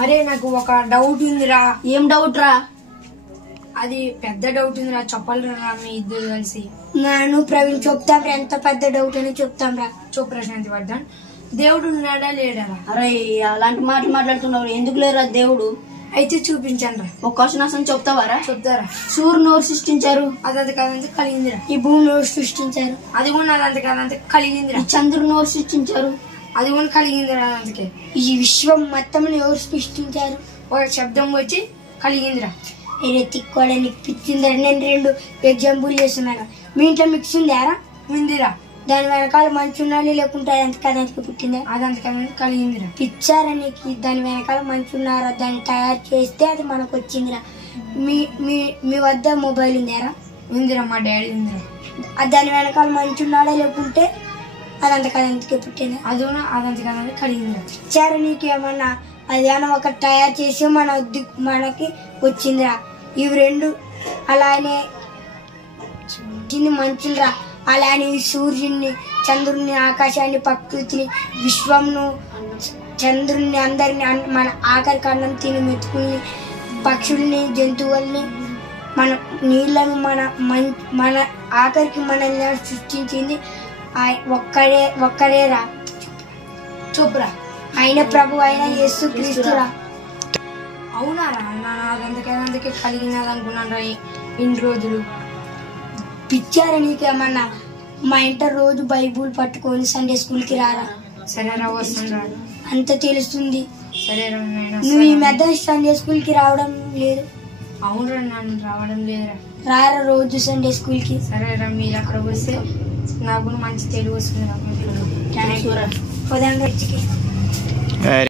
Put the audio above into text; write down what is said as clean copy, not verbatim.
అరే నాకు ఒక డౌట్ ఉందిరా. ఏం డౌట్ రా? అది పెద్ద డౌట్ ఉందిరా, చెప్పాలిరా మీ ఇద్దరు కలిసి. నేను ప్రవీణ్ చెప్తాం రా, ఎంత పెద్ద డౌట్ అని చెప్తాం రా. చెప్పు ప్రశాంతి వర్ధన్, దేవుడు ఉన్నాడా లేడారా? అరే అలాంటి మాటలు మాట్లాడుతున్నావు, ఎందుకు లేరా దేవుడు? అయితే చూపించండి రా. ఒక క్వశ్చన్ అసలు చెప్తావారా? చెప్తారా. సూర్యుని ఎవరు సృష్టించారు? అదంత కాదంతే కలిగిందిరా. ఈ భూమిని ఎవరు సృష్టించారు? అది కూడా అదంత కాదంతే కలిగిందిరా. ఈ చంద్రుని ఎవరు సృష్టించారు? అది కూడా కలిగిందిరా. అందుకే ఈ విశ్వం మొత్తం ఎవరు సృష్టించారు? ఒక శబ్దం వచ్చి కలిగిందిరా. నేను తిక్కోడా నీకు పిచ్చిందిరా. నేను 2 ఎగ్జాంపుల్ చేస్తున్నాను. మీ ఇంట్లో మిక్స్ ఉందారా? ఉందిరా. దాని వెనకాల మంచి ఉండాలి, లేకుంటే అదంత కదంతకి పుట్టిందా? అదంత కాదంతే కలిగిందిరా. పిచ్చారా నీకు? దాని వెనకాల మంచి ఉన్నారా? దాన్ని తయారు చేస్తే అది మనకు వచ్చిందిరా. మీ మీ మీ వద్ద మొబైల్ ఉందారా? ఉందిరా, మా డాడీ ఉందిరా. దాని వెనకాల మంచి ఉన్నాడా, లేకుంటే అదంత కదంతకి పుట్టిందా? అది కూడా అదంత కాదంతే కలిగిందిరా. పిచ్చారా నీకు ఏమన్నా? అది ఏమన్నా ఒక తయారు చేసి మనకి వచ్చిందిరా. ఇవి 2 అలానే దీన్ని మంచులరా. అలానే సూర్యుడిని, చంద్రుడిని, ఆకాశాన్ని, ప్రకృతిని, విశ్వంను, చంద్రుడిని, అందరిని, మన ఆఖరికి అన్నం తిని మెతుకుల్ని, పక్షుల్ని, జంతువుల్ని, మన నీళ్లను, మన ఆఖరికి మనల్ని సృష్టించింది ఒక్కడేరా. చెప్పురా. ఆయన ప్రభు అయిన యేసు క్రీస్తురా. అవునారా? అదంతకే కలిగినది అనుకున్నాను రా ఇన్ని రోజులు. పిచ్చారా నీకేమన్నా? మా ఇంట రోజు బైబుల్ పట్టుకొని సండే స్కూల్కి రారా. సరేరా, వస్తుందా? అంత తెలుస్తుంది. సరేరా. నువ్వు ఈ మధ్య సండే స్కూల్కి రావడం లేదు. అవునరా, నన్ను రావడం లేదురా. రారా రోజు సండే స్కూల్కి. సరేరా, మీరు అక్కడ వస్తే నాకు మంచి తెలుగు వస్తుంది. పోదాం.